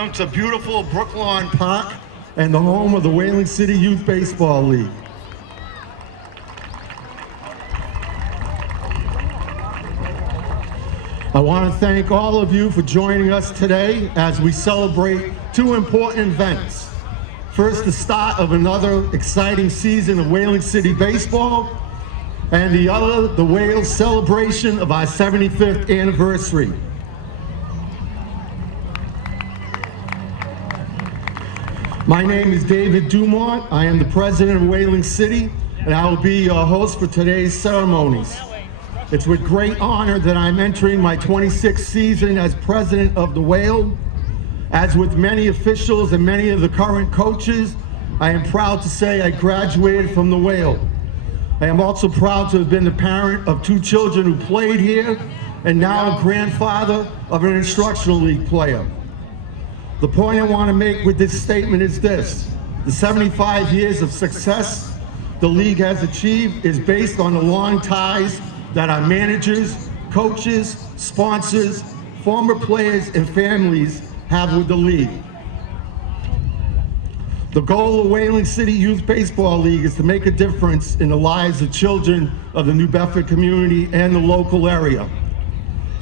welcome to beautiful Brooklawn Park and the home of the Wayland City Youth Baseball League. I want to thank all of you for joining us today as we celebrate two important events. First, the start of another exciting season of Wayland City baseball, and the other, the Wales celebration of our 75th anniversary. My name is David Dumont. I am the president of Wayland City, and I will be your host for today's ceremonies. It's with great honor that I'm entering my 26th season as president of the Whale. As with many officials and many of the current coaches, I am proud to say I graduated from the Whale. I am also proud to have been the parent of two children who played here, and now a grandfather of an instructional league player. The point I want to make with this statement is this: the 75 years of success the league has achieved is based on the long ties that our managers, coaches, sponsors, former players, and families have with the league. The goal of Wayland City Youth Baseball League is to make a difference in the lives of children of the New Bedford community and the local area.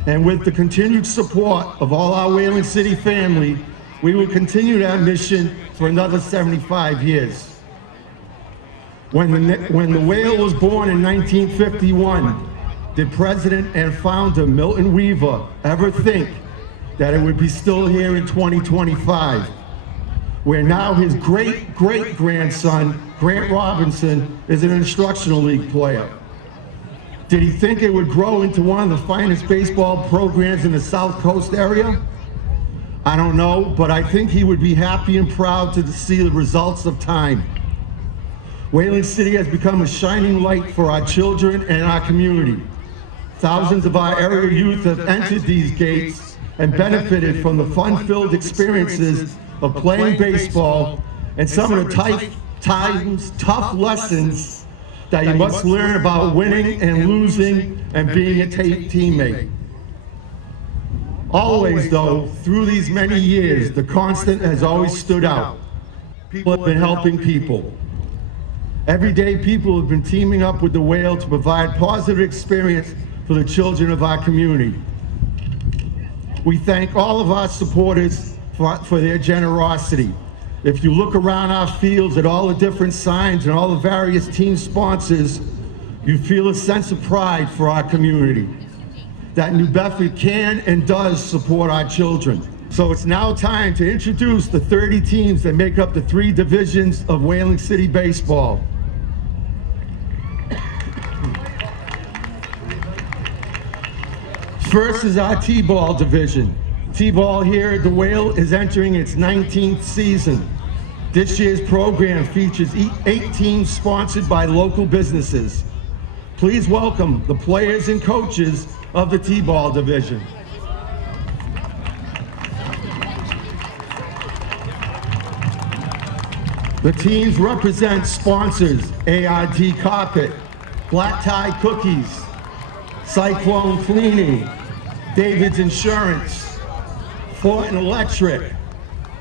And with the continued support of all our Wayland City family, we will continue that mission for another 75 years. When the Whale was born in 1951, did President and founder Milton Weaver ever think that it would be still here in 2025, where now his great-great-grandson, Grant Robinson, is an instructional league player? Did he think it would grow into one of the finest baseball programs in the South Coast area? I don't know, but I think he would be happy and proud to see the results of time. Wayland City has become a shining light for our children and our community. Thousands of our area youth have entered these gates and benefited from the fun-filled experiences of playing baseball and some of the tough lessons that you must learn about winning and losing and being a teammate. Always, though, through these many years, the constant has always stood out. People have been helping people. Every day, people have been teaming up with the Whale to provide positive experience for the children of our community. We thank all of our supporters for their generosity. If you look around our fields at all the different signs and all the various team sponsors, you feel a sense of pride for our community, that New Bedford can and does support our children. So it's now time to introduce the 30 teams that make up the 3 divisions of Wayland City baseball. First is our T-ball division. T-ball here at the Whale is entering its 19th season. This year's program features 8 teams sponsored by local businesses. Please welcome the players and coaches of the T-ball division. The teams represent sponsors: ART Carpet, Black Tie Cookies, Cyclone Cleaning, David's Insurance, Fortin Electric,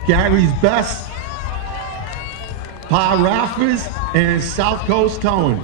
Gary's Best, Pa Raffers, and South Coast Towing.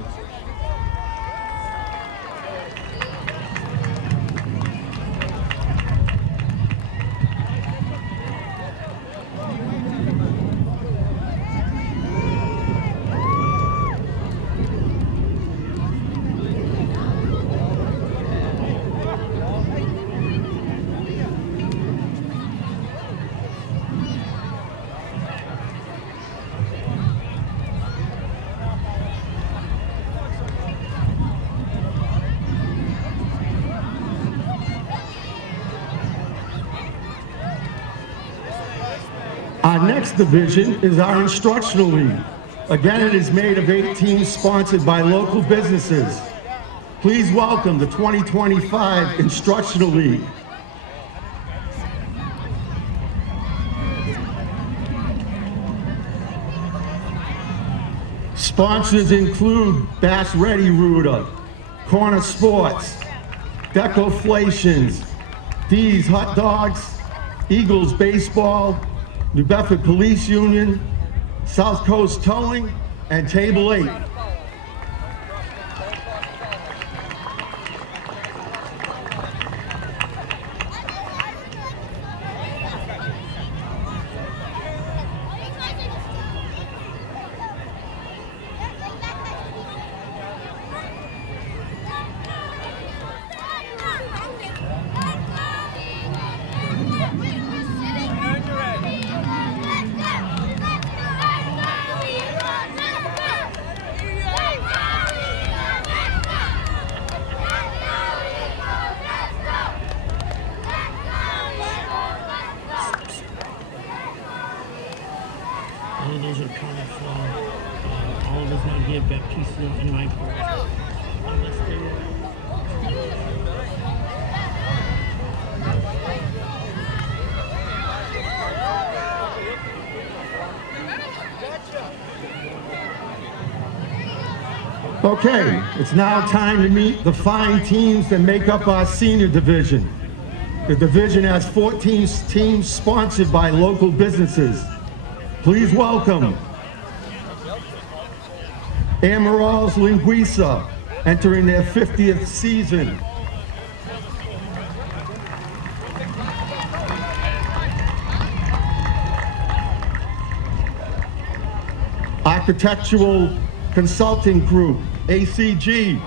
Our next division is our instructional league. Again, it is made of 8 teams sponsored by local businesses. Please welcome the 2025 Instructional League. Sponsors include Bass Ready Rooter, Corner Sports, Decoflations, D's Hot Dogs, Eagles Baseball, New Bedford Police Union, South Coast Towing, and Table 8. All of those are coming from all of us not here, baptism and my prayer. Okay, it's now time to meet the fine teams that make up our senior division. The division has 14 teams sponsored by local businesses. Please welcome Amaral's Linguiça, entering their 50th season. Architectural Consulting Group, ACG.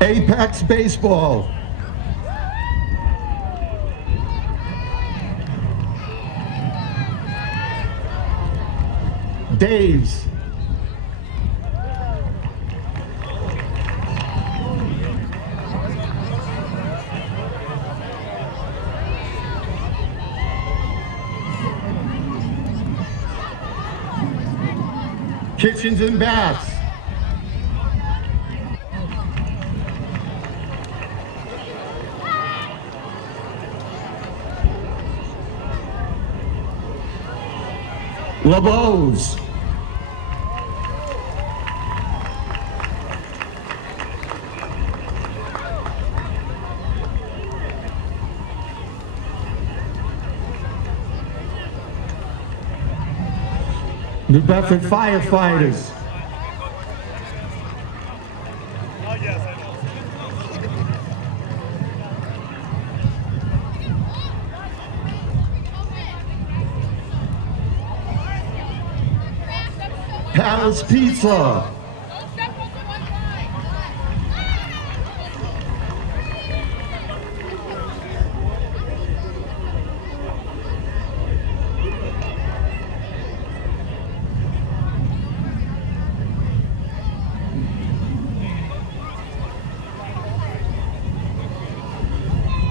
Apex Baseball. Dave's. Kitchens and Baths. LeBeau's. New Bedford Firefighters. Palace Pizza.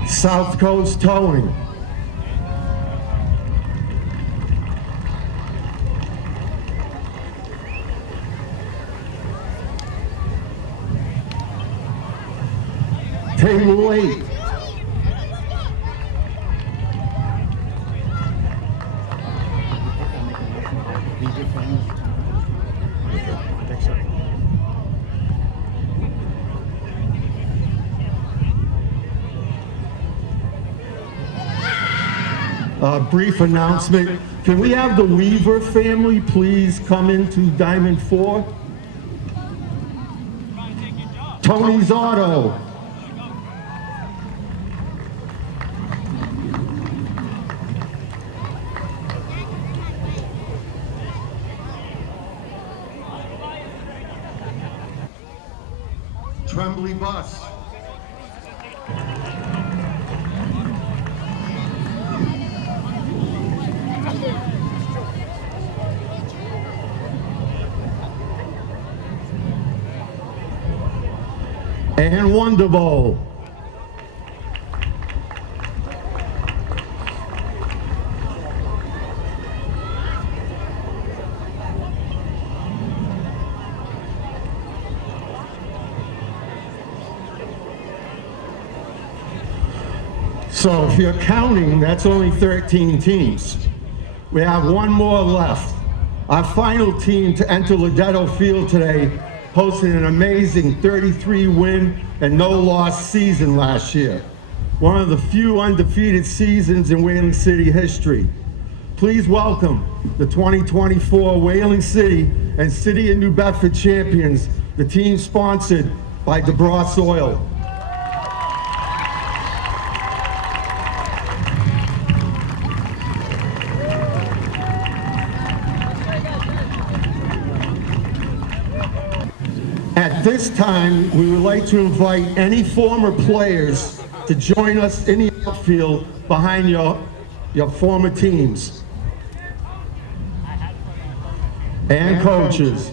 South Coast Towing. Table 8. Brief announcement. Can we have the Weaver family please come into Diamond 4? Tony's Auto. Tremblay Bus. And Wonder Bowl. So if you're counting, that's only 13 teams. We have one more left. Our final team to enter Ledetto Field today hosting an amazing 33-win and no-loss season last year. One of the few undefeated seasons in Whaling City history. Please welcome the 2024 Whaling City and City of New Bedford champions, the team sponsored by DeBross Oil. At this time, we would like to invite any former players to join us in the outfield behind your former teams and coaches.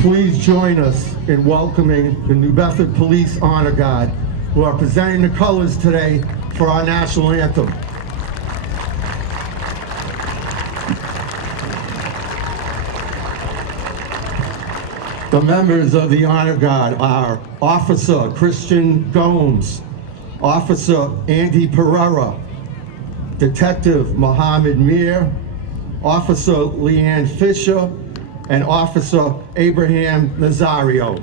Please join us in welcoming the New Bedford Police Honor Guard, who are presenting the colors today for our national anthem. The members of the Honor Guard are Officer Christian Gomes, Officer Andy Pereira, Detective Mohammed Mir, Officer Leanne Fisher, and Officer Abraham Nazario.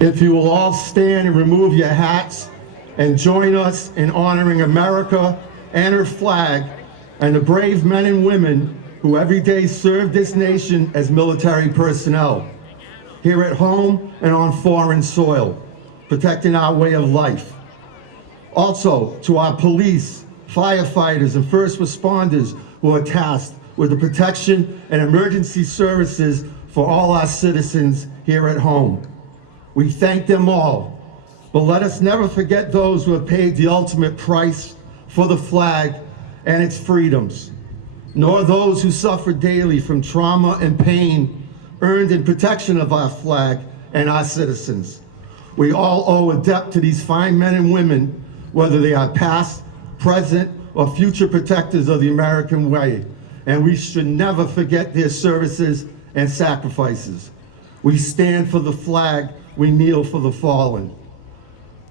If you will all stand and remove your hats and join us in honoring America and her flag and the brave men and women who every day serve this nation as military personnel, here at home and on foreign soil, protecting our way of life. Also, to our police, firefighters, and first responders who are tasked with the protection and emergency services for all our citizens here at home. We thank them all. But let us never forget those who have paid the ultimate price for the flag and its freedoms, nor those who suffer daily from trauma and pain earned in protection of our flag and our citizens. We all owe a debt to these fine men and women, whether they are past, present, or future protectors of the American way, and we should never forget their services and sacrifices. We stand for the flag, we kneel for the fallen.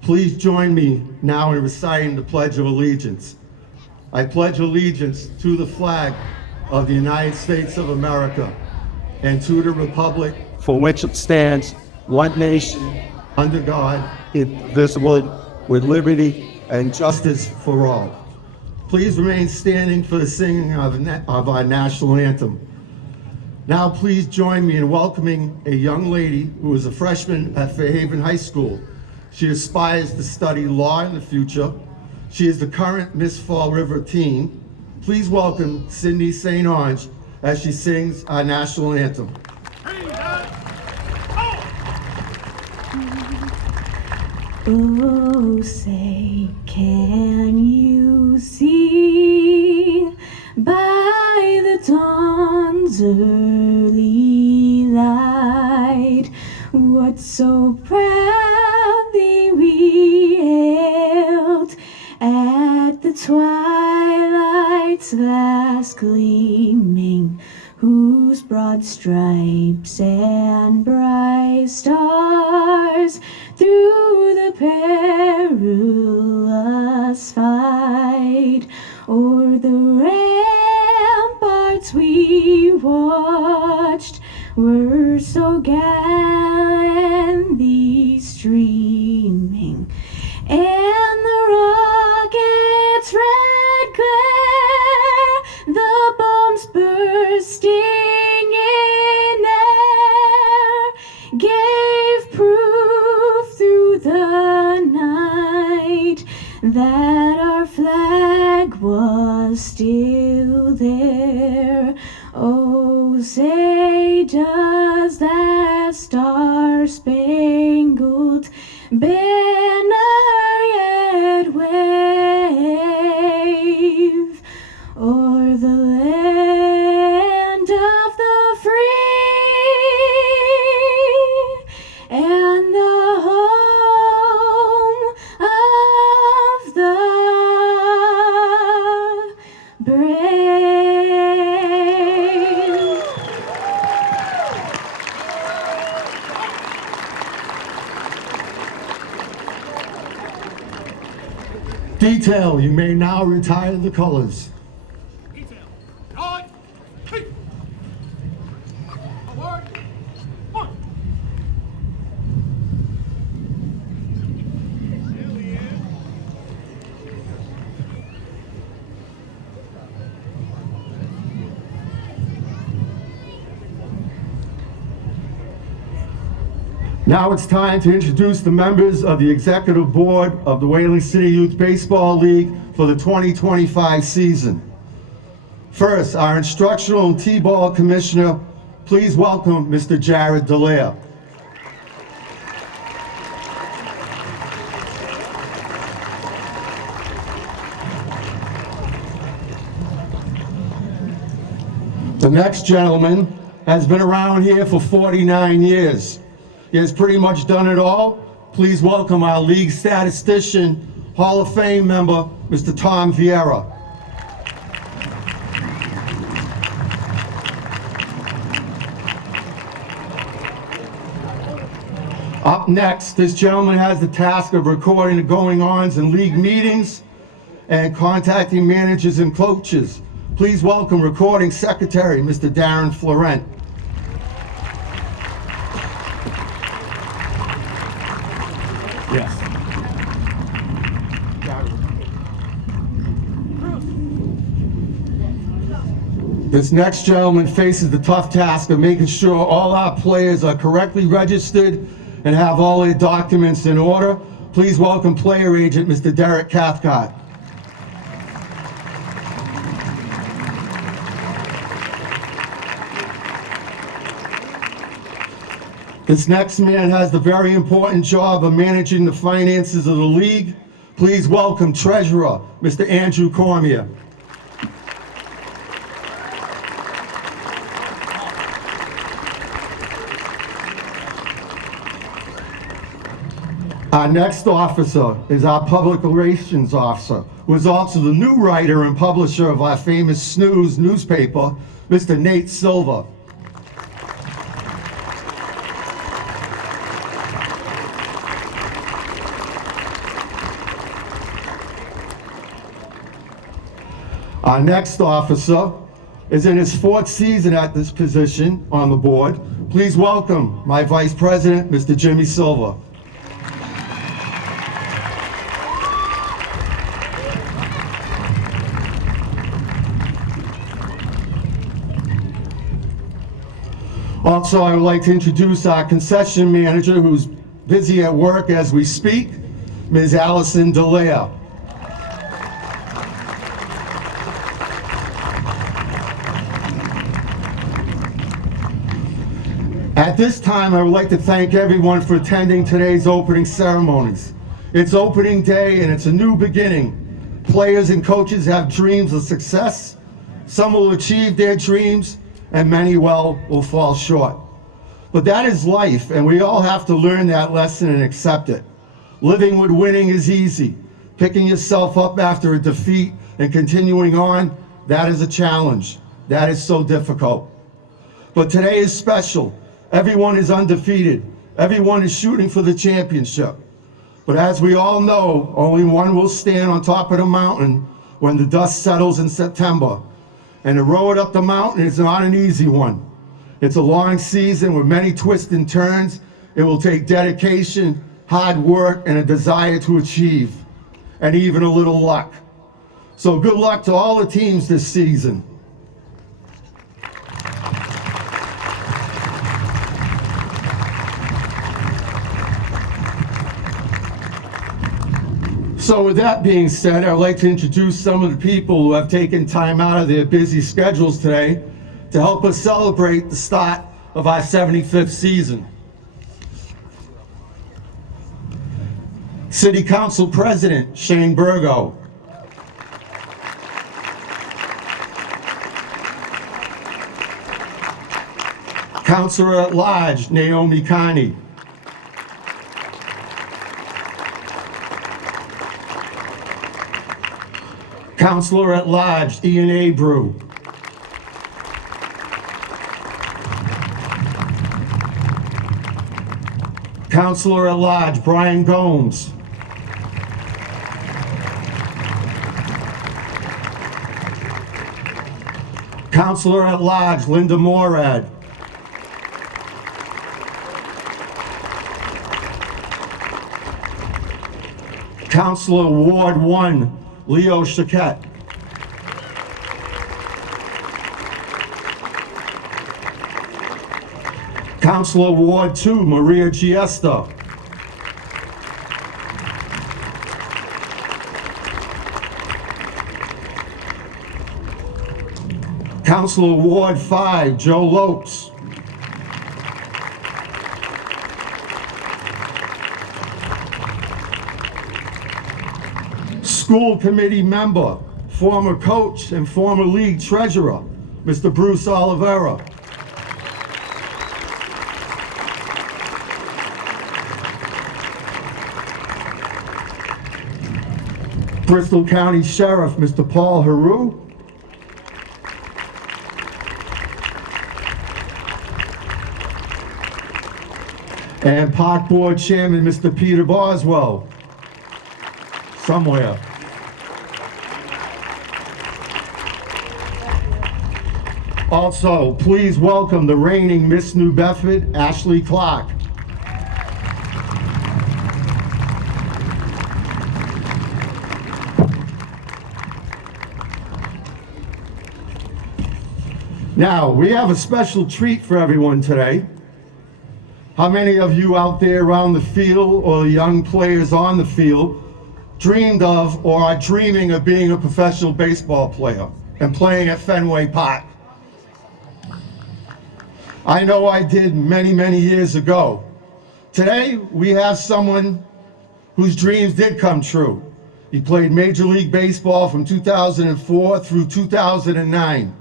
Please join me now in reciting the Pledge of Allegiance. I pledge allegiance to the flag of the United States of America and to the republic for which it stands, one nation, under God, indivisible, with liberty and justice for all. Please remain standing for the singing of our national anthem. Now please join me in welcoming a young lady who is a freshman at Fairhaven High School. She aspires to study law in the future. She is the current Miss Fall River teen. Please welcome Cindy St. Ange as she sings our national anthem. Oh, say, can you see by the dawn's early light what so proudly we hailed at the twilight's last gleaming, whose broad stripes and bright stars through the perilous fight o'er the ramparts we watched were so gallantly streaming, and the rocket's red glare, the bombs bursting in air, gave proof through the night that our flag was still there. Oh, say, does that star-spangled banner yet wave o'er the land of the free and the home of the brave? Detail, you may now retire the colors. Detail. Nod. Hey. Forward. One. Now it's time to introduce the members of the Executive Board of the Wayland City Youth Baseball League for the 2025 season. First, our Instructional and T-Ball Commissioner, please welcome Mr. Jared Dallaire. The next gentleman has been around here for 49 years. He has pretty much done it all. Please welcome our league statistician, Hall of Fame member, Mr. Tom Vieira. Up next, this gentleman has the task of recording the going-ons in league meetings and contacting managers and coaches. Please welcome recording secretary, Mr. Darren Florent. Yes. This next gentleman faces the tough task of making sure all our players are correctly registered and have all their documents in order. Please welcome player agent, Mr. Derek Cathcart. This next man has the very important job of managing the finances of the league. Please welcome Treasurer, Mr. Andrew Cormier. Our next officer is our Public Relations Officer, who is also the new writer and publisher of our famous Snooze newspaper, Mr. Nate Silva. Our next officer is in his 4th season at this position on the board. Please welcome my Vice President, Mr. Jimmy Silva. Also, I would like to introduce our concession manager, who's busy at work as we speak, Ms. Allison Dallaire. At this time, I would like to thank everyone for attending today's opening ceremonies. It's opening day and it's a new beginning. Players and coaches have dreams of success. Some will achieve their dreams and many will fall short. But that is life, and we all have to learn that lesson and accept it. Living with winning is easy. Picking yourself up after a defeat and continuing on, that is a challenge. That is so difficult. But today is special. Everyone is undefeated. Everyone is shooting for the championship. But as we all know, only one will stand on top of the mountain when the dust settles in September. And the road up the mountain is not an easy one. It's a long season with many twists and turns. It will take dedication, hard work, and a desire to achieve, and even a little luck. So good luck to all the teams this season. So with that being said, I'd like to introduce some of the people who have taken time out of their busy schedules today to help us celebrate the start of our 75th season. City Council President Shane Burgo. Councilor at Large Naomi Carney. Councilor at Large Ian Abreu. Councilor at Large Brian Gomes. Counselor at Large Linda Morad. Counselor Ward 1 Leo Chiquette. Counselor Ward 2 Maria Giesta. Counselor Ward 5 Joe Lopes. School committee member, former coach and former league treasurer, Mr. Bruce Oliveira. Bristol County Sheriff, Mr. Paul Heroux. And Park Board Chairman, Mr. Peter Boswell. Somewhere. Also, please welcome the reigning Miss New Bedford, Ashley Clark. Now, we have a special treat for everyone today. How many of you out there around the field or the young players on the field dreamed of or are dreaming of being a professional baseball player and playing at Fenway Park? I know I did many, many years ago. Today, we have someone whose dreams did come true. He played Major League Baseball from 2004 through 2009.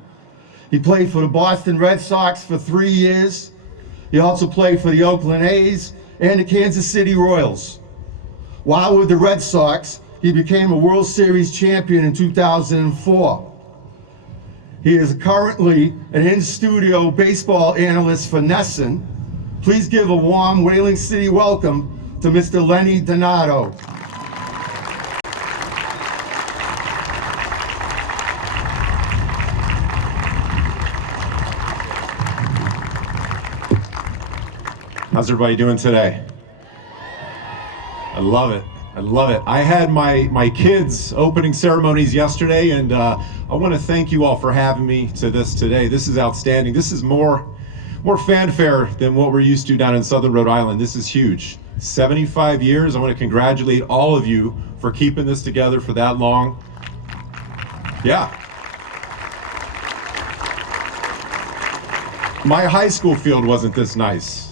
He played for the Boston Red Sox for 3 years. He also played for the Oakland A's and the Kansas City Royals. While with the Red Sox, he became a World Series champion in 2004. He is currently an in-studio baseball analyst for Nesson. Please give a warm Whaling City welcome to Mr. Lenny Donato. How's everybody doing today? I love it. I love it. I had my kids' opening ceremonies yesterday, and I want to thank you all for having me to this today. This is outstanding. This is more fanfare than what we're used to down in Southern Rhode Island. This is huge. 75 years. I want to congratulate all of you for keeping this together for that long. Yeah. My high school field wasn't this nice.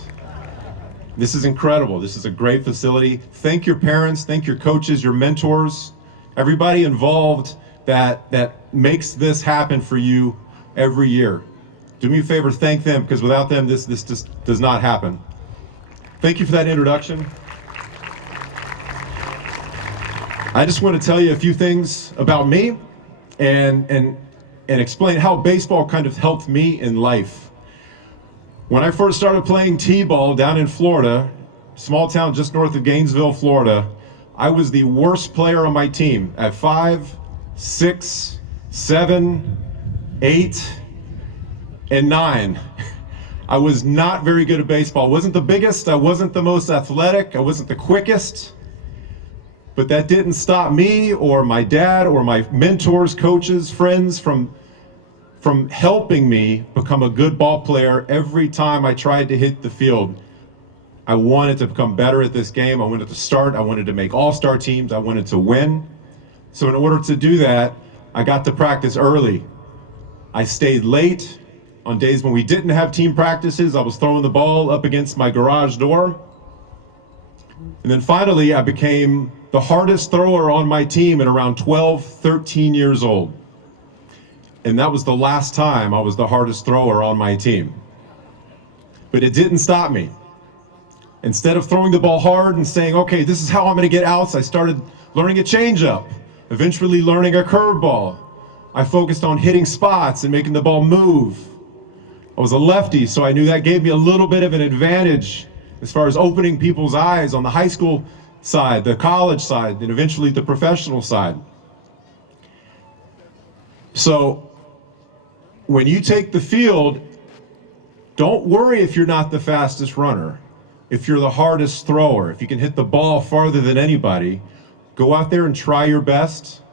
This is incredible. This is a great facility. Thank your parents, thank your coaches, your mentors, everybody involved that makes this happen for you every year. Do me a favor, thank them, because without them, this just does not happen. Thank you for that introduction. I just want to tell you a few things about me and explain how baseball kind of helped me in life. When I first started playing t-ball down in Florida, small town just north of Gainesville, Florida, I was the worst player on my team at 5, 6, 7, 8, and 9. I was not very good at baseball. I wasn't the biggest, I wasn't the most athletic, I wasn't the quickest, but that didn't stop me or my dad or my mentors, coaches, friends from helping me become a good ball player. Every time I tried to hit the field, I wanted to become better at this game. I wanted to start. I wanted to make all-star teams. I wanted to win. So in order to do that, I got to practice early. I stayed late on days when we didn't have team practices. I was throwing the ball up against my garage door. And then finally, I became the hardest thrower on my team at around 12, 13 years old. And that was the last time I was the hardest thrower on my team. But it didn't stop me. Instead of throwing the ball hard and saying, okay, this is how I'm gonna get outs, I started learning a changeup, eventually learning a curveball. I focused on hitting spots and making the ball move. I was a lefty, so I knew that gave me a little bit of an advantage as far as opening people's eyes on the high school side, the college side, and eventually the professional side. So when you take the field, don't worry if you're not the fastest runner, if you're the hardest thrower, if you can hit the ball farther than anybody. Go out there and try your best.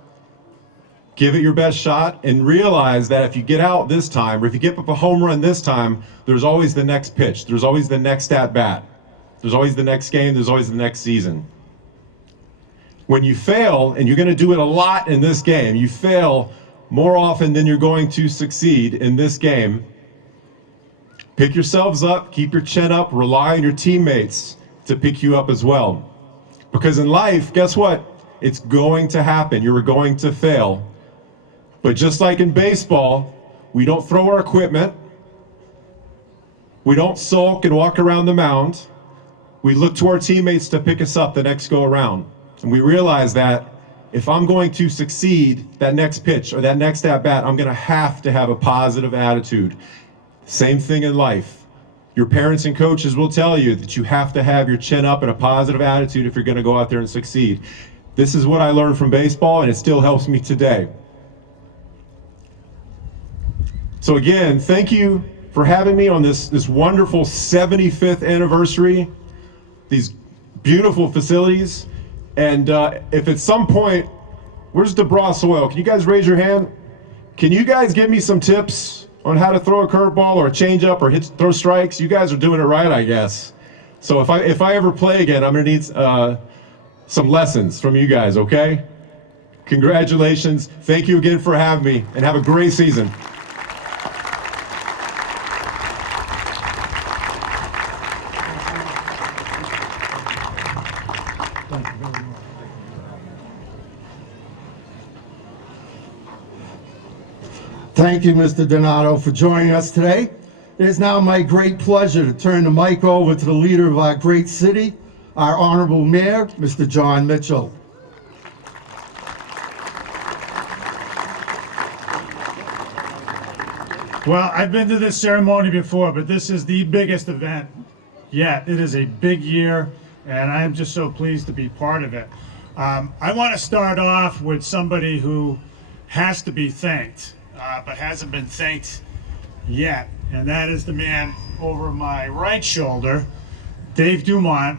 Give it your best shot, and realize that if you get out this time, or if you get up a home run this time, there's always the next pitch. There's always the next at bat. There's always the next game. There's always the next season. When you fail, and you're going to do it a lot in this game, you fail more often than you're going to succeed in this game. Pick yourselves up, keep your chin up, rely on your teammates to pick you up as well. Because in life, guess what? It's going to happen. You're going to fail. But just like in baseball, we don't throw our equipment. We don't sulk and walk around the mound. We look to our teammates to pick us up the next go around. And we realize that if I'm going to succeed that next pitch or that next at bat, I'm going to have a positive attitude. Same thing in life. Your parents and coaches will tell you that you have to have your chin up and a positive attitude if you're going to go out there and succeed. This is what I learned from baseball, and it still helps me today. So again, thank you for having me on this wonderful 75th anniversary, these beautiful facilities. And if at some point, where's DeBras Oil? Can you guys raise your hand? Can you guys give me some tips on how to throw a curveball or a changeup or throw strikes? You guys are doing it right, I guess. So if I ever play again, I'm gonna need some lessons from you guys, okay? Congratulations. Thank you again for having me, and have a great season. Thank you, Mr. Donato, for joining us today. It is now my great pleasure to turn the mic over to the leader of our great city, our Honorable Mayor, Mr. John Mitchell. Well, I've been to this ceremony before, but this is the biggest event yet. It is a big year, and I am just so pleased to be part of it. I want to start off with somebody who has to be thanked, but hasn't been thanked yet, and that is the man over my right shoulder, Dave Dumont,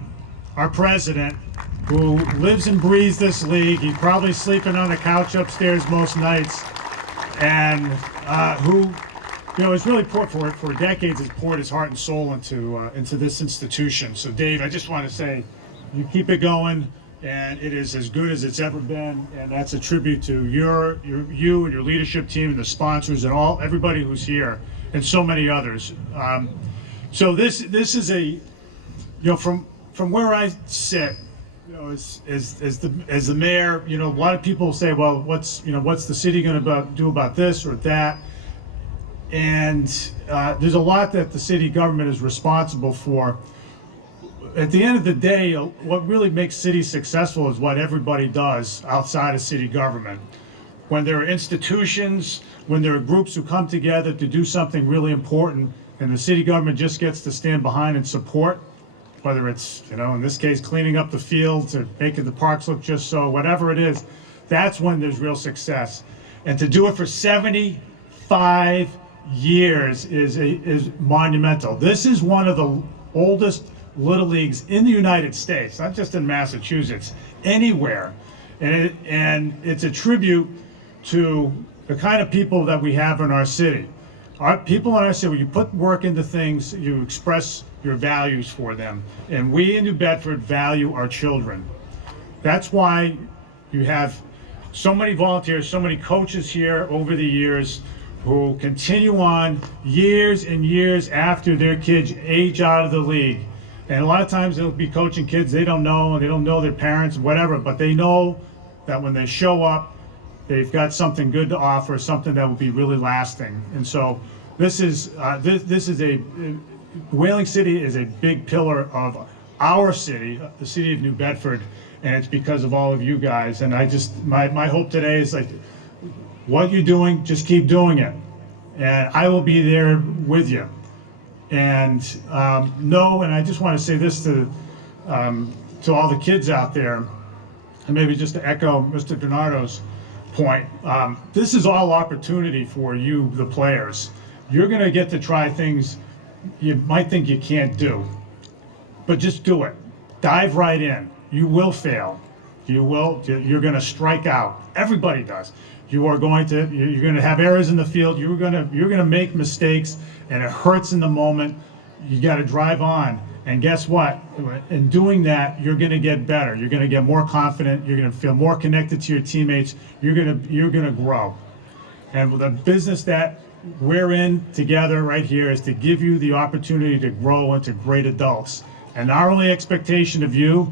our president, who lives and breathes this league. He's probably sleeping on the couch upstairs most nights, and who, has really poured for decades, has poured his heart and soul into this institution. So, Dave, I just want to say, you keep it going, and it is as good as it's ever been, and that's a tribute to you and your leadership team and the sponsors and everybody who's here, and so many others. So this is a, from where I sit, as the mayor, a lot of people say, well, what's the city going to do about this or that? And there's a lot that the city government is responsible for. At the end of the day, what really makes cities successful is what everybody does outside of city government. When there are institutions, when there are groups who come together to do something really important, and the city government just gets to stand behind and support, whether it's, in this case, cleaning up the fields or making the parks look just so, whatever it is, that's when there's real success. And to do it for 75 years is monumental. This is one of the oldest Little Leagues in the United States, not just in Massachusetts, anywhere. And it's a tribute to the kind of people that we have in our city. Our people in our city, when you put work into things, you express your values for them. And we in New Bedford value our children. That's why you have so many volunteers, so many coaches here over the years who continue on years and years after their kids age out of the league. And a lot of times they'll be coaching kids they don't know, and they don't know their parents, whatever, but they know that when they show up, they've got something good to offer, something that will be really lasting. And so this is Whaling City is a big pillar of our city, the city of New Bedford, and it's because of all of you guys. And my hope today is what you're doing, just keep doing it. And I will be there with you. And and I just want to say this to all the kids out there, and maybe just to echo Mr. Donato's, point, this is all opportunity for you, the players. You're going to get to try things you might think you can't do, but just do it. Dive right in. You will fail. You're going to strike out. Everybody does. You're going to have errors in the field. You're going to make mistakes, and it hurts in the moment. You got to drive on. And guess what? In doing that, you're going to get better. You're going to get more confident. You're going to feel more connected to your teammates. You're going to grow. And the business that we're in together right here is to give you the opportunity to grow into great adults. And our only expectation of you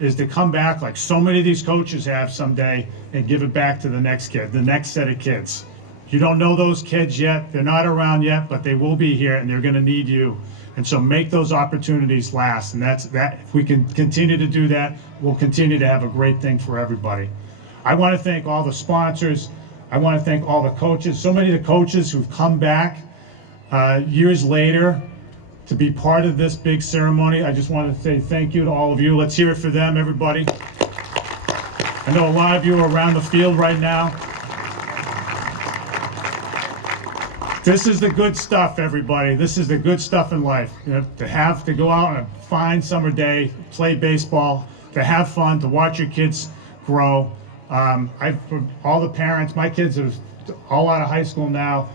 is to come back like so many of these coaches have someday and give it back to the next kid, the next set of kids. You don't know those kids yet. They're not around yet, but they will be here and they're going to need you. And so make those opportunities last. And that's that. If we can continue to do that, we'll continue to have a great thing for everybody. I want to thank all the sponsors. I want to thank all the coaches, so many of the coaches who've come back years later to be part of this big ceremony. I just want to say thank you to all of you. Let's hear it for them, everybody. I know a lot of you are around the field right now. This is the good stuff, everybody. This is the good stuff in life. You know, to go out on a fine summer day, play baseball, to have fun, to watch your kids grow. All the parents, my kids are all out of high school now.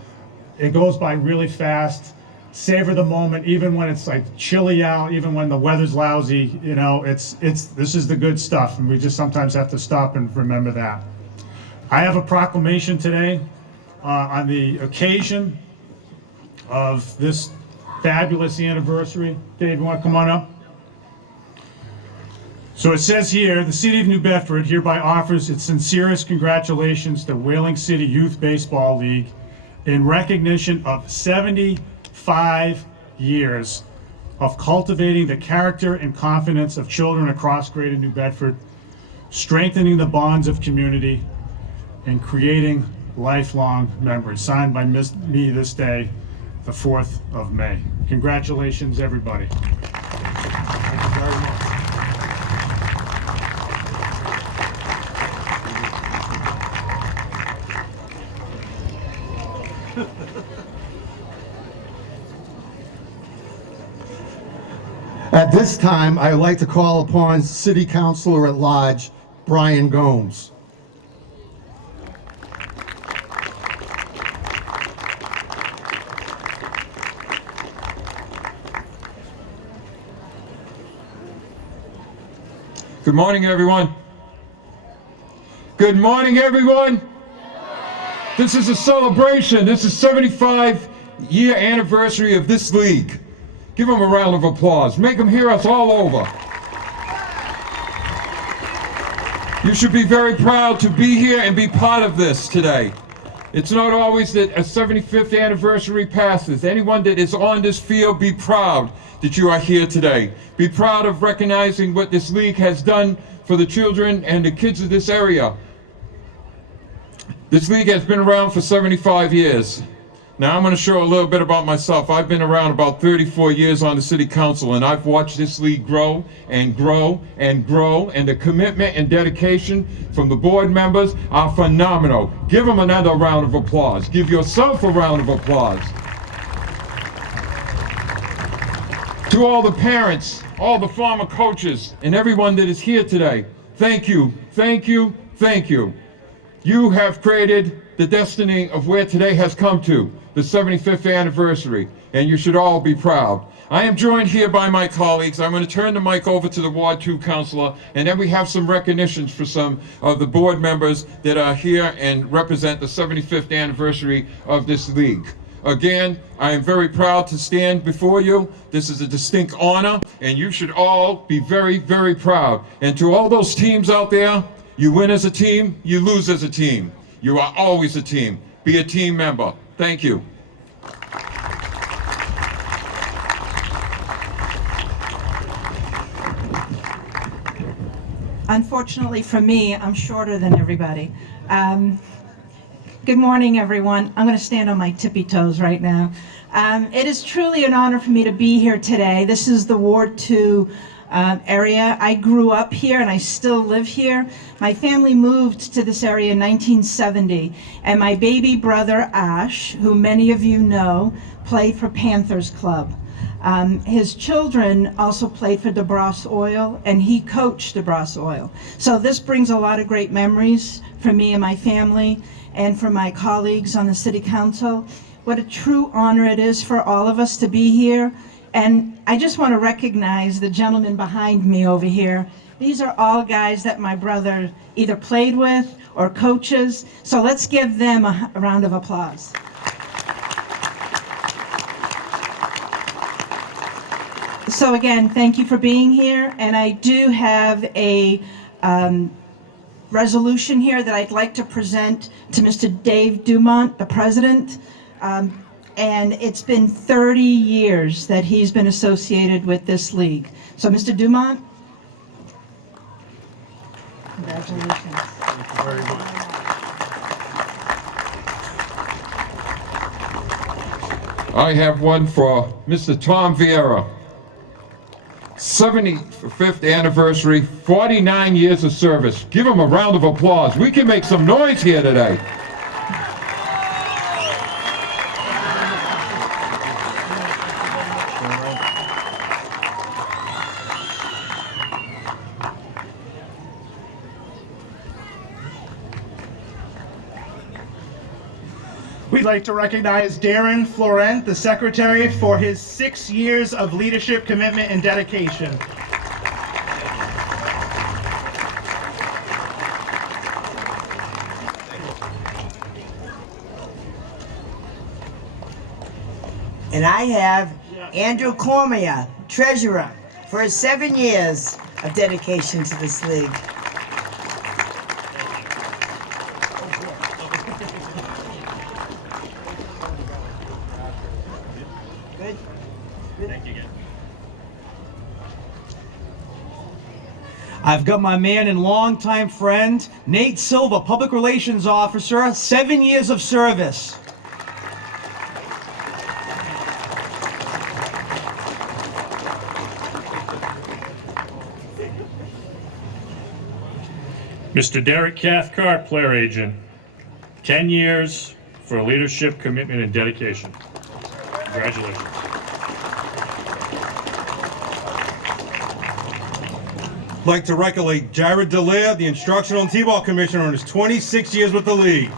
It goes by really fast. Savor the moment, even when it's like chilly out, even when the weather's lousy. You know, this is the good stuff, and we just sometimes have to stop and remember that. I have a proclamation today on the occasion of this fabulous anniversary. Dave, you want to come on up? So it says here, the City of New Bedford hereby offers its sincerest congratulations to Whaling City Youth Baseball League in recognition of 75 years of cultivating the character and confidence of children across Greater New Bedford, strengthening the bonds of community, and creating lifelong memories. Signed by me this day, the 4th of May. Congratulations, everybody. Thank you very much. At this time, I would like to call upon City Councilor at Large, Brian Gomes. Good morning, everyone. Good morning, everyone. This is a celebration. This is 75-year anniversary of this league. Give them a round of applause. Make them hear us all over. You should be very proud to be here and be part of this today. It's not always that a 75th anniversary passes. Anyone that is on this field, be proud that you are here today. Be proud of recognizing what this league has done for the children and the kids of this area. This league has been around for 75 years. Now I'm going to show a little bit about myself. I've been around about 34 years on the city council, and I've watched this league grow and grow and grow, and the commitment and dedication from the board members are phenomenal. Give them another round of applause. Give yourself a round of applause. To all the parents, all the former coaches, and everyone that is here today, thank you, thank you, thank you. You have created the destiny of where today has come to, the 75th anniversary, and you should all be proud. I am joined here by my colleagues. I'm going to turn the mic over to the Ward 2 councilor, and then we have some recognitions for some of the board members that are here and represent the 75th anniversary of this league. Again, I am very proud to stand before you. This is a distinct honor, and you should all be very, very proud. And to all those teams out there, you win as a team, you lose as a team. You are always a team. Be a team member. Thank you. Unfortunately for me, I'm shorter than everybody. Good morning, everyone. I'm going to stand on my tippy toes right now. It is truly an honor for me to be here today. This is the Ward 2 area. I grew up here and I still live here. My family moved to this area in 1970, and my baby brother Ash, who many of you know, played for Panthers Club. His children also played for DeBras Oil, and he coached DeBras Oil. So this brings a lot of great memories for me and my family, and for my colleagues on the City Council. What a true honor it is for all of us to be here. And I just want to recognize the gentleman behind me over here. These are all guys that my brother either played with or coaches. So let's give them a round of applause. So again, thank you for being here. And I do have a resolution here that I'd like to present to Mr. Dave Dumont, the president. And it's been 30 years that he's been associated with this league. So Mr. Dumont. Congratulations. Thank you very much. I have one for Mr. Tom Vieira. 75th anniversary, 49 years of service. Give him a round of applause. We can make some noise here today. We'd like to recognize Darren Florent, the secretary, for his 6 years of leadership, commitment, and dedication. And I have Andrew Cormier, treasurer, for his 7 years of dedication to this league. I've got my man and longtime friend, Nate Silva, Public Relations Officer, 7 years of service. Mr. Derek Cathcart, player agent, 10 years for leadership, commitment, and dedication. Congratulations. I'd like to recollect Jared Dallaire, the Instructional and T-Ball Commissioner, on his 26 years with the league.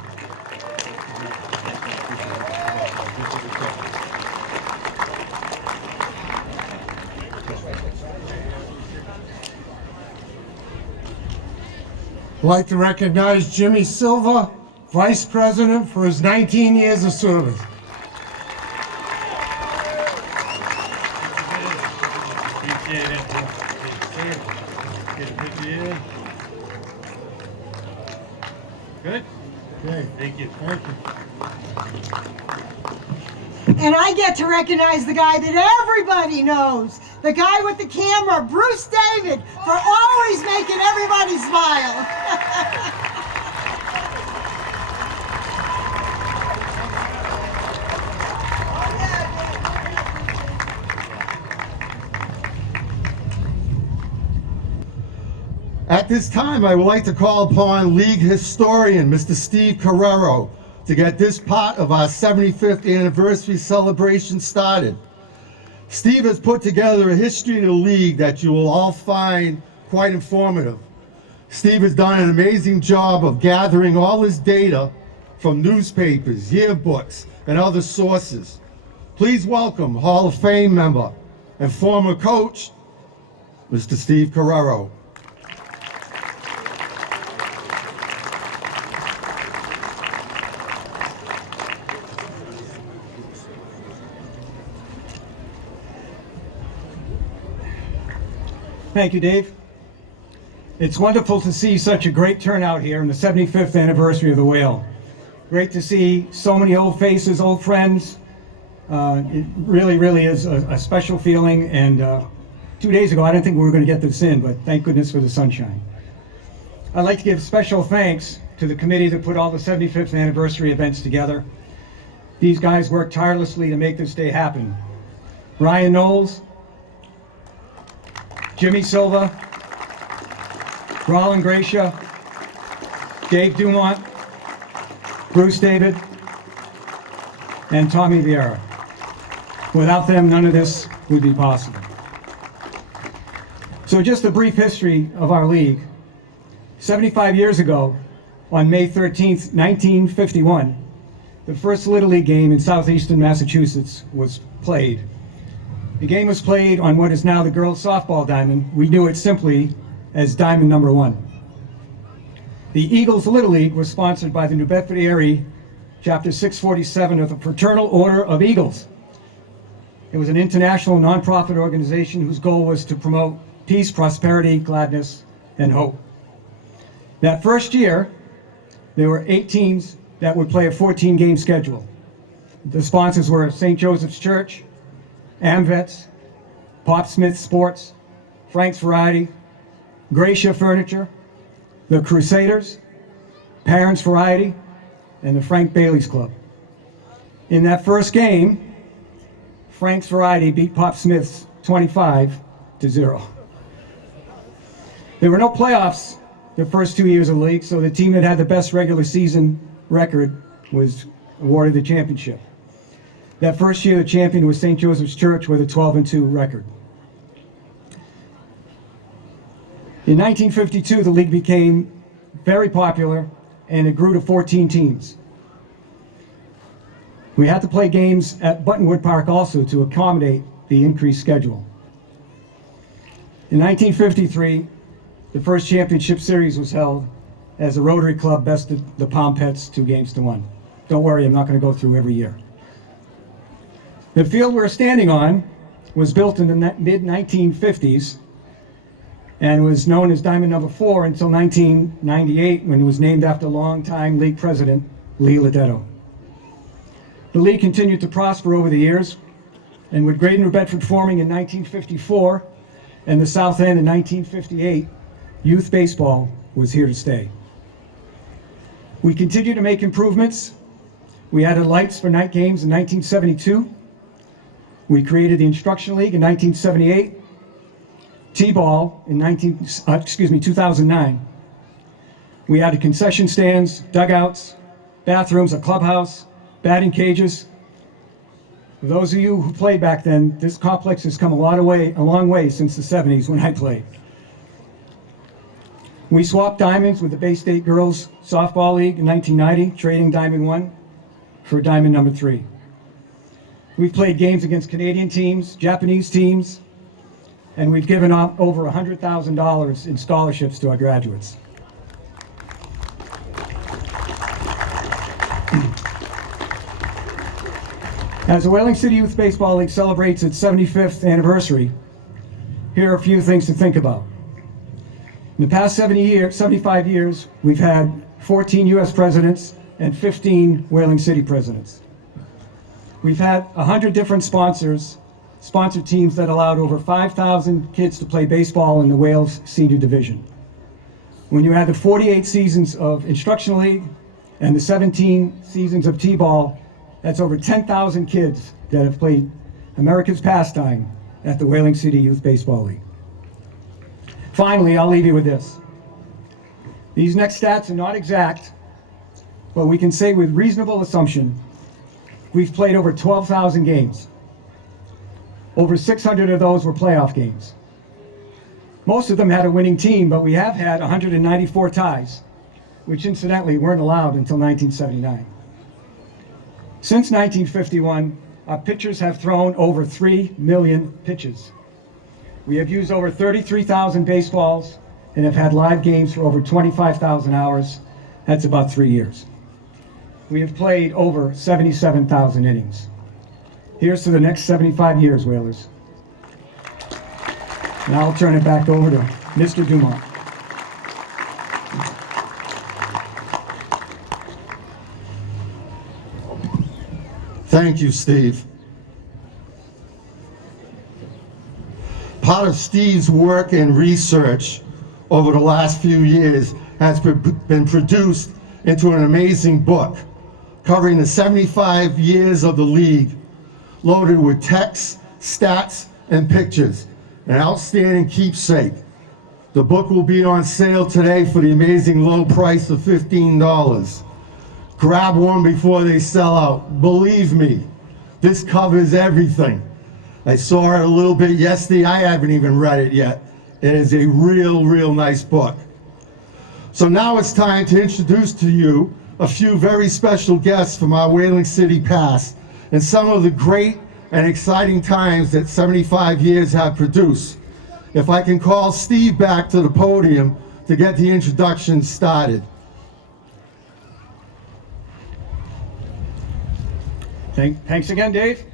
I'd like to recognize Jimmy Silva, Vice President, for his 19 years of service. Appreciate it. Get a picture here. Good? Okay. Thank you. Thank you. And I get to recognize the guy that everybody knows, the guy with the camera, Bruce David, for always making everybody smile. At this time, I would like to call upon league historian, Mr. Steve Carrero, to get this part of our 75th anniversary celebration started. Steve has put together a history of the league that you will all find quite informative. Steve has done an amazing job of gathering all his data from newspapers, yearbooks, and other sources. Please welcome Hall of Fame member and former coach, Mr. Steve Carrero. Thank you, Dave. It's wonderful to see such a great turnout here in the 75th anniversary of the Whale. Great to see so many old faces, old friends. It really, really is a special feeling. And 2 days ago, I didn't think we were going to get this in, but thank goodness for the sunshine. I'd like to give special thanks to the committee that put all the 75th anniversary events together. These guys worked tirelessly to make this day happen. Ryan Knowles, Jimmy Silva, Roland Gracia, Dave Dumont, Bruce David, and Tommy Vieira. Without them, none of this would be possible. So just a brief history of our league. 75 years ago, on May 13th, 1951, the first Little League game in southeastern Massachusetts was played. The game was played on what is now the girls' softball diamond. We knew it simply as Diamond Number 1. The Eagles Little League was sponsored by the New Bedford area, Chapter 647 of the Fraternal Order of Eagles. It was an international nonprofit organization whose goal was to promote peace, prosperity, gladness, and hope. That first year, there were 8 teams that would play a 14-game schedule. The sponsors were St. Joseph's Church, AmVets, Pop Smith Sports, Frank's Variety, Gracia Furniture, the Crusaders, Parents Variety, and the Frank Bailey's Club. In that first game, Frank's Variety beat Pop Smith's 25-0. There were no playoffs the first 2 years of the league, so the team that had the best regular season record was awarded the championship. That first year, the champion was St. Joseph's Church with a 12-2 record. In 1952, the league became very popular, and it grew to 14 teams. We had to play games at Buttonwood Park also to accommodate the increased schedule. In 1953, the first championship series was held as the Rotary Club bested the Palm Pets 2-1. Don't worry, I'm not going to go through every year. The field we're standing on was built in the mid-1950s and was known as Diamond Number 4 until 1998, when it was named after longtime league president Lee Ledetto. The league continued to prosper over the years, and with Greater New Bedford forming in 1954 and the South End in 1958, youth baseball was here to stay. We continued to make improvements. We added lights for night games in 1972. We created the Instruction League in 1978, T-ball in 2009. We added concession stands, dugouts, bathrooms, a clubhouse, batting cages. For those of you who played back then, this complex has come a long way since the 70s when I played. We swapped diamonds with the Bay State Girls Softball League in 1990, trading Diamond 1 for Diamond Number 3. We've played games against Canadian teams, Japanese teams, and we've given out over $100,000 in scholarships to our graduates. As the Whaling City Youth Baseball League celebrates its 75th anniversary, here are a few things to think about. In the past 75 years, we've had 14 U.S. presidents and 15 Whaling City presidents. We've had 100 different sponsor teams that allowed over 5,000 kids to play baseball in the Wales Senior Division. When you add the 48 seasons of Instruction League and the 17 seasons of T-ball, that's over 10,000 kids that have played America's pastime at the Whaling City Youth Baseball League. Finally, I'll leave you with this. These next stats are not exact, but we can say with reasonable assumption, we've played over 12,000 games. Over 600 of those were playoff games. Most of them had a winning team, but we have had 194 ties, which incidentally weren't allowed until 1979. Since 1951, our pitchers have thrown over 3 million pitches. We have used over 33,000 baseballs and have had live games for over 25,000 hours. That's about 3 years. We have played over 77,000 innings. Here's to the next 75 years, Whalers. Now I'll turn it back over to Mr. Dumont. Thank you, Steve. Part of Steve's work and research over the last few years has been produced into an amazing book covering the 75 years of the league, loaded with texts, stats, and pictures. an outstanding keepsake. The book will be on sale today for the amazing low price of $15. Grab one before they sell out. Believe me, this covers everything. I saw it a little bit yesterday. I haven't even read it yet. It is a real nice book. So now it's time to introduce to you a few very special guests from our Whaling City past and some of the great and exciting times that 75 years have produced. If I can call Steve back to the podium to get the introduction started. Thanks again, Dave.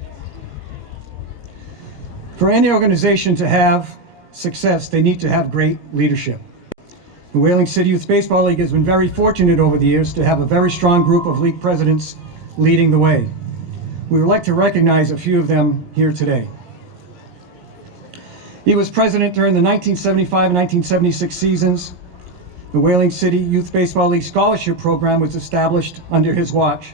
For any organization to have success, they need to have great leadership. The Whaling City Youth Baseball League has been very fortunate over the years to have a very strong group of league presidents leading the way. We would like to recognize a few of them here today. He was president during the 1975 and 1976 seasons. The Whaling City Youth Baseball League Scholarship Program was established under his watch.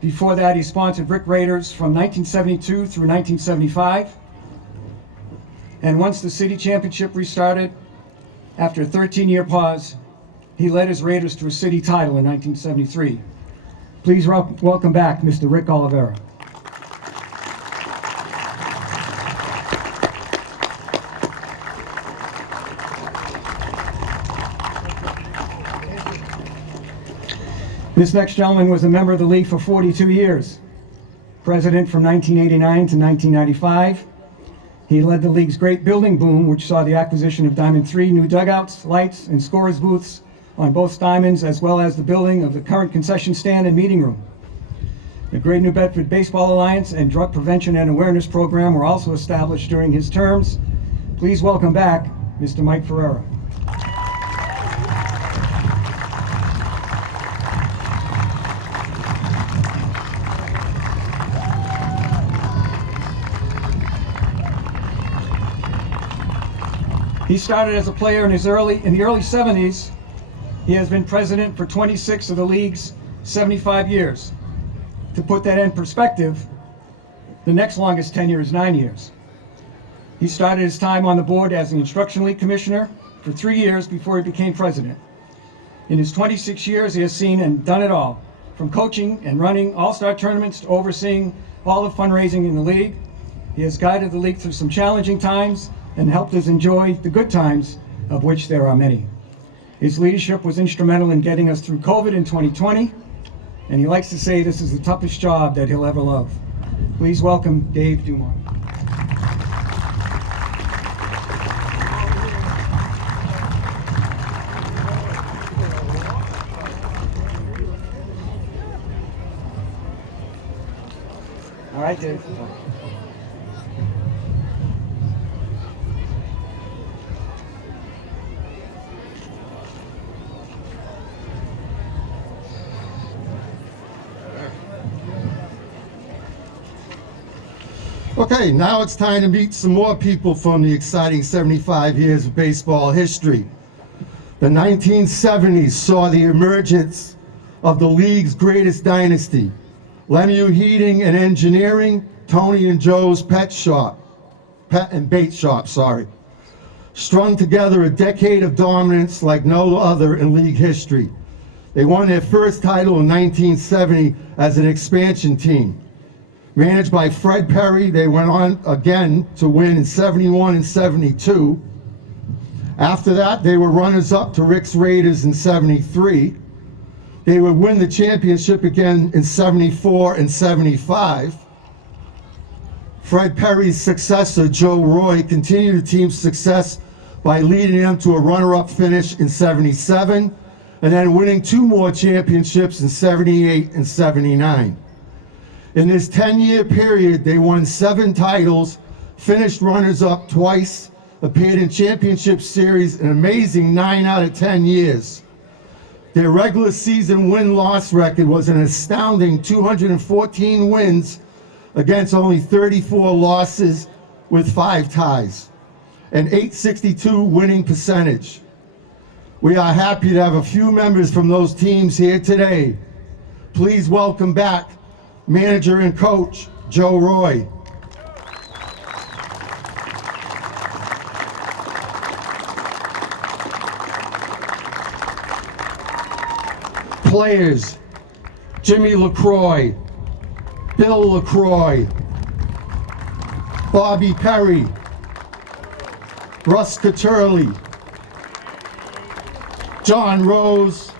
Before that, he sponsored Rick Raiders from 1972 through 1975. And once the city championship restarted, after a 13-year pause, he led his Raiders to a city title in 1973. Please welcome back Mr. Rick Oliveira. This next gentleman was a member of the league for 42 years, president from 1989 to 1995. He led the league's great building boom, which saw the acquisition of Diamond 3 new dugouts, lights, and scorers booths on both diamonds, as well as the building of the current concession stand and meeting room. The Great New Bedford Baseball Alliance and Drug Prevention and Awareness Program were also established during his terms. Please welcome back Mr. Mike Ferreira. He started as a player in the early 70s. He has been president for 26 of the league's 75 years. To put that in perspective, the next longest tenure is 9 years. He started his time on the board as the Instruction League Commissioner for 3 years before he became president. In his 26 years, he has seen and done it all, from coaching and running all-star tournaments to overseeing all the fundraising in the league. He has guided the league through some challenging times and helped us enjoy the good times, of which there are many. His leadership was instrumental in getting us through COVID in 2020, and he likes to say this is the toughest job that he'll ever love. Please welcome Dave Dumont. All right, Dave. Okay, now it's time to meet some more people from the exciting 75 years of baseball history. The 1970s saw the emergence of the league's greatest dynasty, Lemieux Heating and Engineering, Tony and Joe's Pet and Bait Shop, strung together a decade of dominance like no other in league history. They won their first title in 1970 as an expansion team. Managed by Fred Perry, they went on again to win in 71 and 72. After that, they were runners-up to Rick's Raiders in 73. They would win the championship again in 74 and 75. Fred Perry's successor, Joe Roy, continued the team's success by leading them to a runner-up finish in 77, and then winning 2 more championships in 78 and 79. In this 10-year period, they won 7 titles, finished runners-up twice, appeared in championship series an amazing 9 out of 10 years. Their regular season win-loss record was an astounding 214 wins against only 34 losses with 5 ties, an .862 winning percentage. We are happy to have a few members from those teams here today. Please welcome back manager and coach, Joe Roy. Players: Jimmy LaCroix, Bill LaCroix, Bobby Perry, Russ Caturli, John Rose,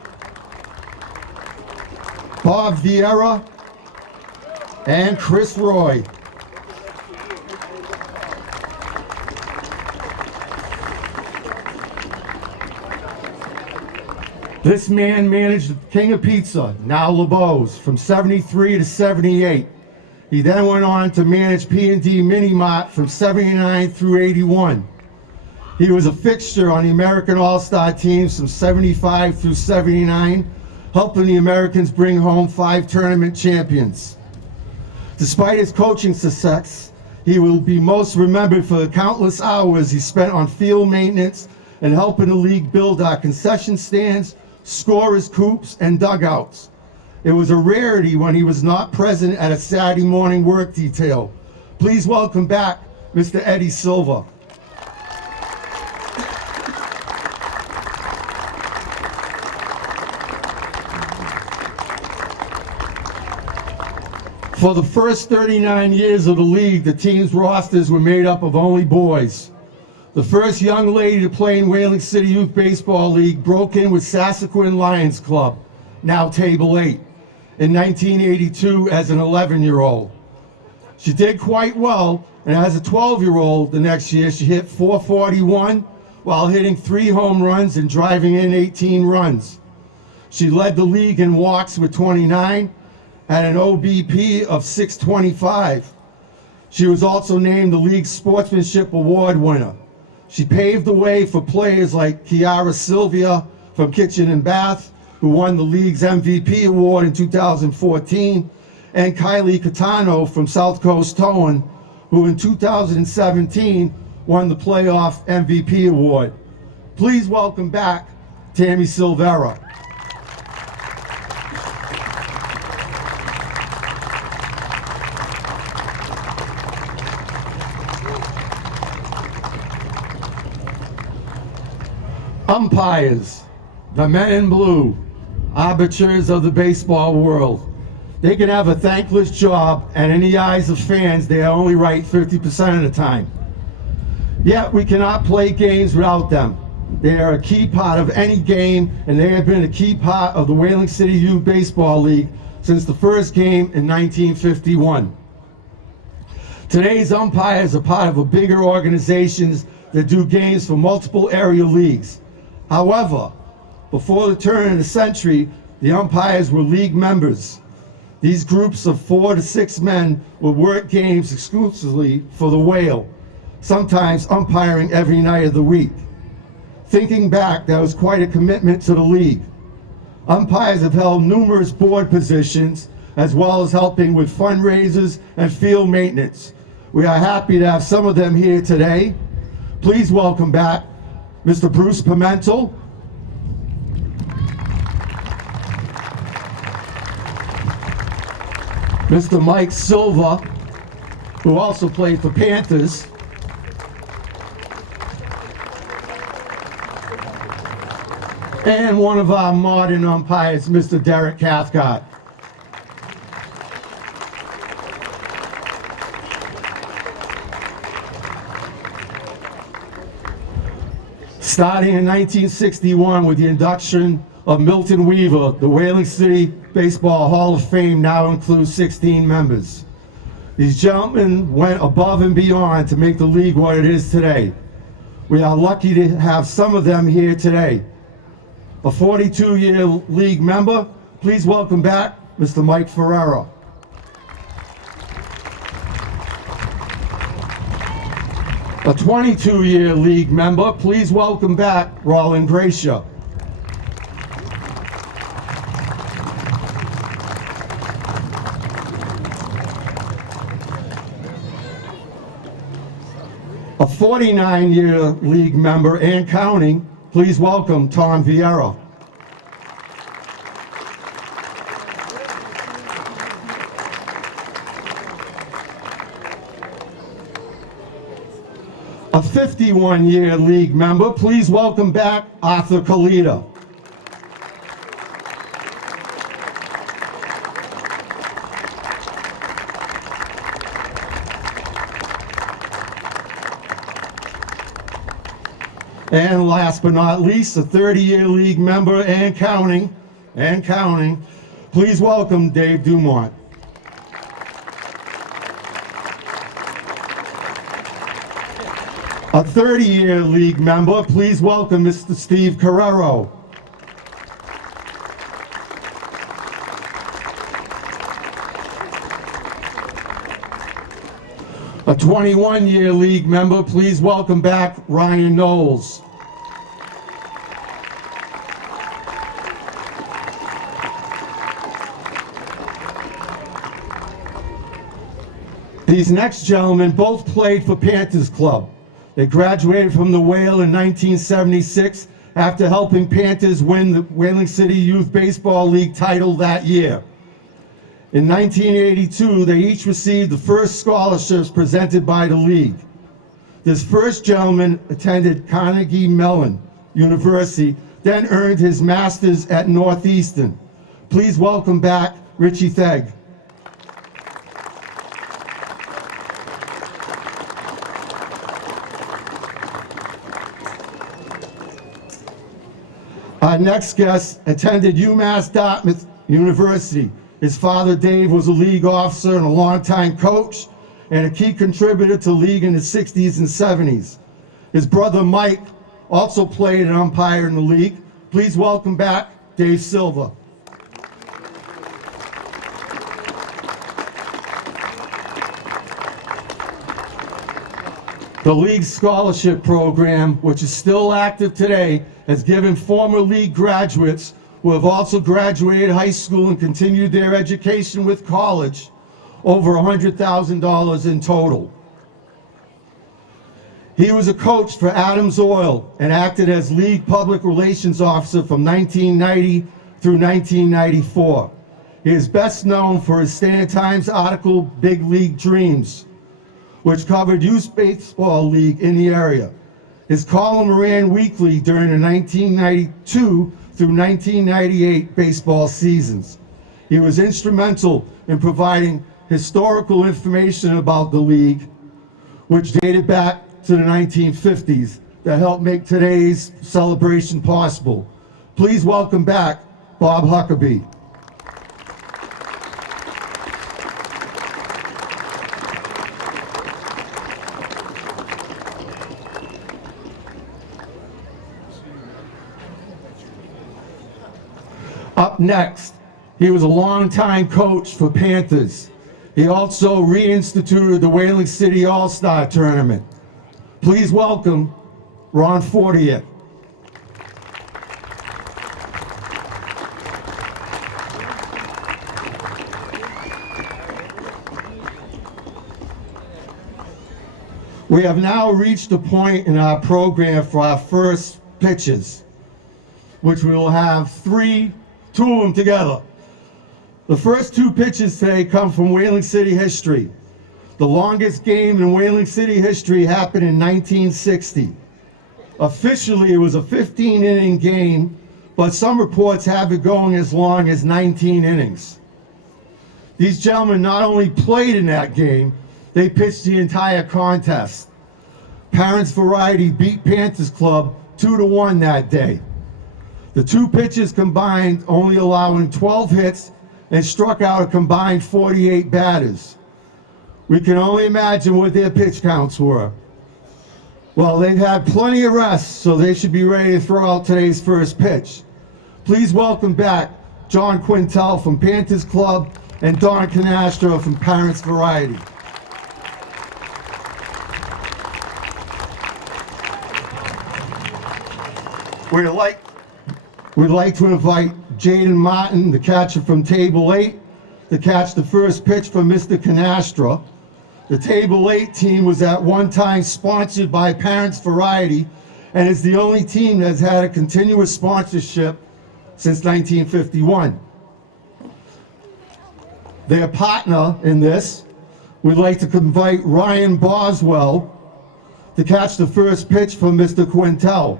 Bob Vieira, and Chris Roy. This man managed the King of Pizza, now LeBeau's, from 73 to 78. He then went on to manage P&D Mini Mart from 79 through 81. He was a fixture on the American All-Star teams from 75 through 79, helping the Americans bring home 5 tournament champions. Despite his coaching success, he will be most remembered for the countless hours he spent on field maintenance and helping the league build our concession stands, scorers' coops, and dugouts. It was a rarity when he was not present at a Saturday morning work detail. Please welcome back Mr. Eddie Silva. For the first 39 years of the league, the team's rosters were made up of only boys. The first young lady to play in Whaling City Youth Baseball League broke in with Sassaquin Lions Club, now Table 8, in 1982 as an 11-year-old. She did quite well, and as a 12-year-old the next year she hit .441 while hitting 3 home runs and driving in 18 runs. She led the league in walks with 29 and an OBP of 625. She was also named the league's Sportsmanship Award winner. She paved the way for players like Kiara Sylvia from Kitchen and Bath, who won the league's MVP award in 2014, and Kylie Catano from South Coast Towing, who in 2017 won the playoff MVP award. Please welcome back Tammy Silvera. Umpires, the men in blue, arbiters of the baseball world. They can have a thankless job, and in the eyes of fans, they are only right 50% of the time. Yet we cannot play games without them. They are a key part of any game, and they have been a key part of the Whaling City Youth Baseball League since the first game in 1951. Today's umpires are part of a bigger organizations that do games for multiple area leagues. However, before the turn of the century, the umpires were league members. These groups of 4 to 6 men would work games exclusively for the Whale, sometimes umpiring every night of the week. Thinking back, that was quite a commitment to the league. Umpires have held numerous board positions, as well as helping with fundraisers and field maintenance. We are happy to have some of them here today. Please welcome back Mr. Bruce Pimentel, Mr. Mike Silva, who also played for Panthers, and one of our modern umpires, Mr. Derek Cathcart. Starting in 1961 with the induction of Milton Weaver, the Whaling City Baseball Hall of Fame now includes 16 members. These gentlemen went above and beyond to make the league what it is today. We are lucky to have some of them here today. A 42-year league member, please welcome back Mr. Mike Ferrera. A 22-year league member, please welcome back Roland Gracia. A 49-year league member and counting, please welcome Tom Vieira. A 51-year league member, please welcome back Arthur Kalita. And last but not least, a 30-year league member and counting, please welcome Dave Dumont. A 30-year league member, please welcome Mr. Steve Carrero. A 21-year league member, please welcome back Ryan Knowles. These next gentlemen both played for Panthers Club. They graduated from the Whale in 1976 after helping Panthers win the Whaling City Youth Baseball League title that year. In 1982, they each received the first scholarships presented by the league. This first gentleman attended Carnegie Mellon University, then earned his master's at Northeastern. Please welcome back Richie Thegg. Our next guest attended UMass Dartmouth University. His father, Dave, was a league officer and a longtime coach and a key contributor to the league in the 60s and 70s. His brother, Mike, also played an umpire in the league. Please welcome back Dave Silva. The league's scholarship program, which is still active today, has given former league graduates who have also graduated high school and continued their education with college over $100,000 in total. He was a coach for Adams Oil and acted as league public relations officer from 1990 through 1994. He is best known for his Standard Times article, Big League Dreams, which covered youth baseball league in the area. His column ran weekly during the 1992 through 1998 baseball seasons. He was instrumental in providing historical information about the league, which dated back to the 1950s, that helped make today's celebration possible. Please welcome back Bob Huckabee. Up next, he was a longtime coach for Panthers. He also reinstituted the Whaling City All-Star Tournament. Please welcome Ron Fortier. We have now reached a point in our program for our first pitches, which we will have two of them together. The first two pitches today come from Whaling City history. The longest game in Whaling City history happened in 1960. Officially, it was a 15-inning game, but some reports have it going as long as 19 innings. These gentlemen not only played in that game, they pitched the entire contest. Parents Variety beat Panthers Club 2-1 that day. The two pitchers combined, only allowing 12 hits and struck out a combined 48 batters. We can only imagine what their pitch counts were. Well, they've had plenty of rest, so they should be ready to throw out today's first pitch. Please welcome back John Quintel from Panthers Club and Don Canastro from Parents Variety. We'd like to invite Jaden Martin, the catcher from Table 8, to catch the first pitch from Mr. Canastra. The Table 8 team was at one time sponsored by Parents Variety and is the only team that has had a continuous sponsorship since 1951. Their partner in this, we'd like to invite Ryan Boswell to catch the first pitch from Mr. Quintel.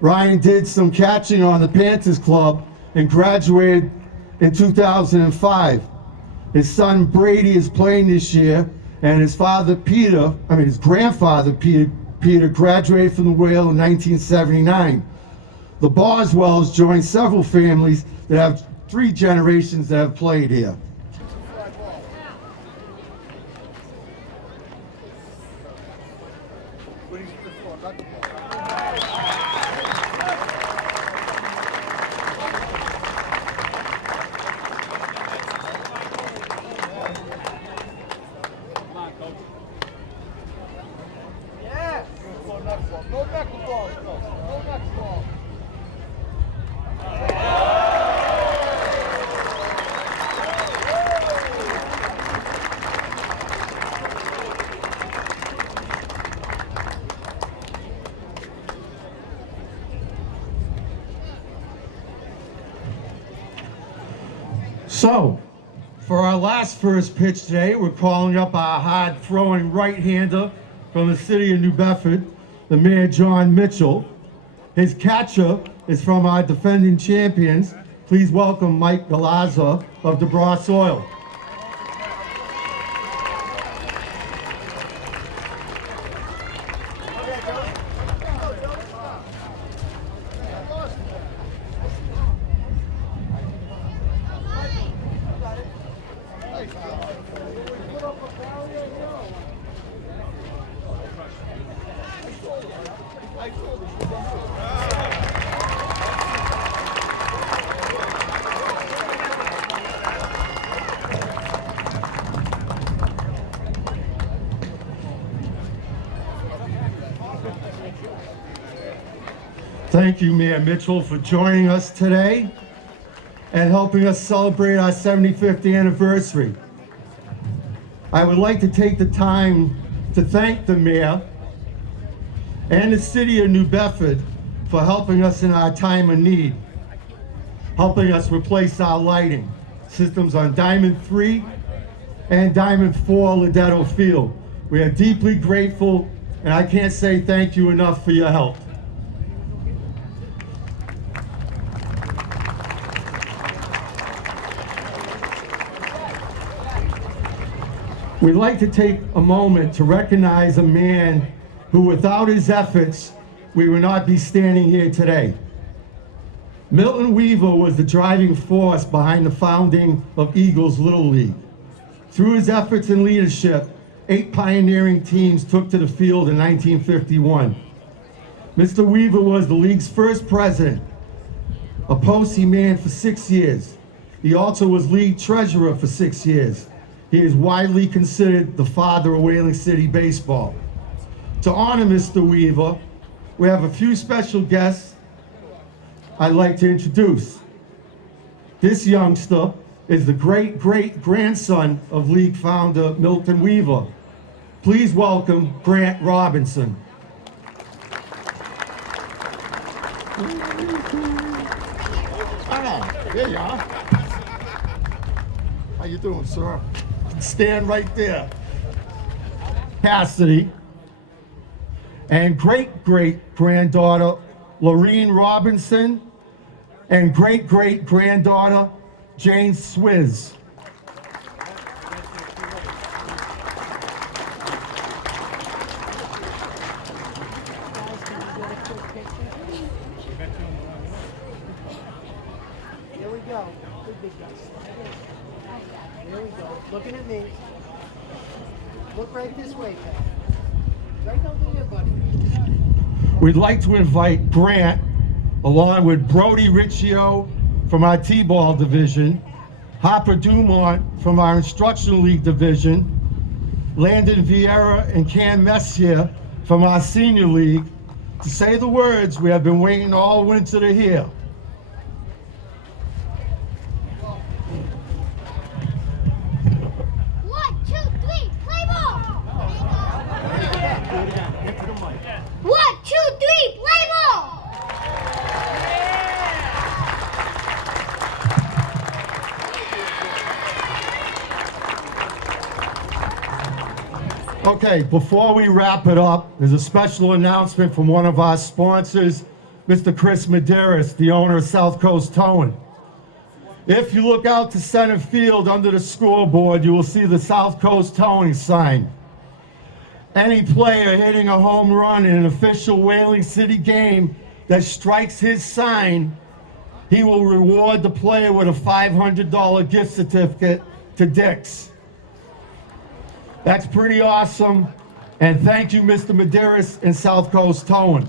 Ryan did some catching on the Panthers Club and graduated in 2005. His son Brady is playing this year, and his grandfather Peter Peter graduated from the Whale in 1979. The Boswells joined several families that have 3 generations that have played here. So, for our last first pitch today, we're calling up our hard-throwing right-hander from the city of New Bedford, the Mayor John Mitchell. His catcher is from our defending champions. Please welcome Mike Galazza of DeBras Soil. Thank you, Mayor Mitchell, for joining us today and helping us celebrate our 75th anniversary. I would like to take the time to thank the Mayor and the City of New Bedford for helping us in our time of need, helping us replace our lighting systems on Diamond 3 and Diamond 4 Lidetto Field. We are deeply grateful, and I can't say thank you enough for your help. We'd like to take a moment to recognize a man who, without his efforts, we would not be standing here today. Milton Weaver was the driving force behind the founding of Eagles Little League. Through his efforts and leadership, 8 pioneering teams took to the field in 1951. Mr. Weaver was the league's first president, a post he manned for 6 years. He also was league treasurer for 6 years. He is widely considered the father of Whaling City baseball. To honor Mr. Weaver, we have a few special guests I'd like to introduce. This youngster is the great-great-grandson of league founder Milton Weaver. Please welcome Grant Robinson. There you are. How you doing, sir? Stand right there. Cassidy and great-great-granddaughter Lorene Robinson and great-great-granddaughter Jane Swizz. Here we go. Big guys. Here we go. Looking at me. Look right this way, Pat. Right over here, buddy. We'd like to invite Grant, along with Brody Riccio from our T-ball division, Hopper Dumont from our Instructional League division, Landon Vieira and Cam Messier from our Senior League, to say the words we have been waiting all winter to hear. Okay, before we wrap it up, there's a special announcement from one of our sponsors, Mr. Chris Medeiros, the owner of South Coast Towing. If you look out to center field under the scoreboard, you will see the South Coast Towing sign. Any player hitting a home run in an official Whaling City game that strikes his sign, he will reward the player with a $500 gift certificate to Dick's. That's pretty awesome. And thank you, Mr. Medeiros and South Coast Towing.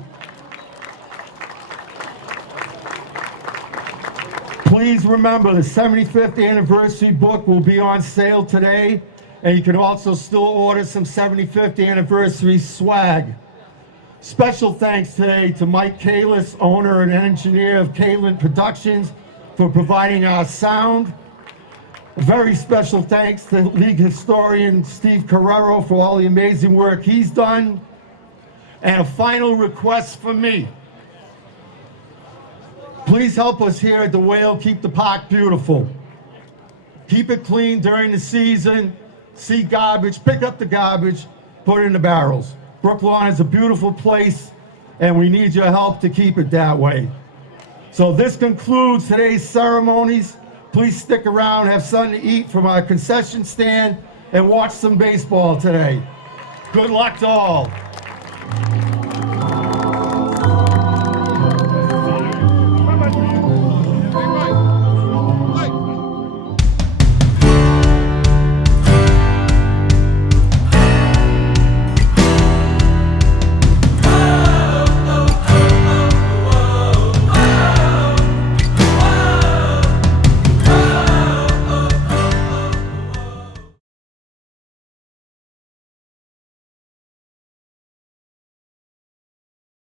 Please remember, the 75th anniversary book will be on sale today, and you can also still order some 75th anniversary swag. Special thanks today to Mike Kalis, owner and engineer of Kalin Productions, for providing our sound. A very special thanks to league historian Steve Carrero for all the amazing work he's done. And a final request from me. Please help us here at the Whale keep the park beautiful. Keep it clean during the season. See garbage, pick up the garbage, put it in the barrels. Brooklawn is a beautiful place, and we need your help to keep it that way. So this concludes today's ceremonies. Please stick around, have something to eat from our concession stand, and watch some baseball today. Good luck to all.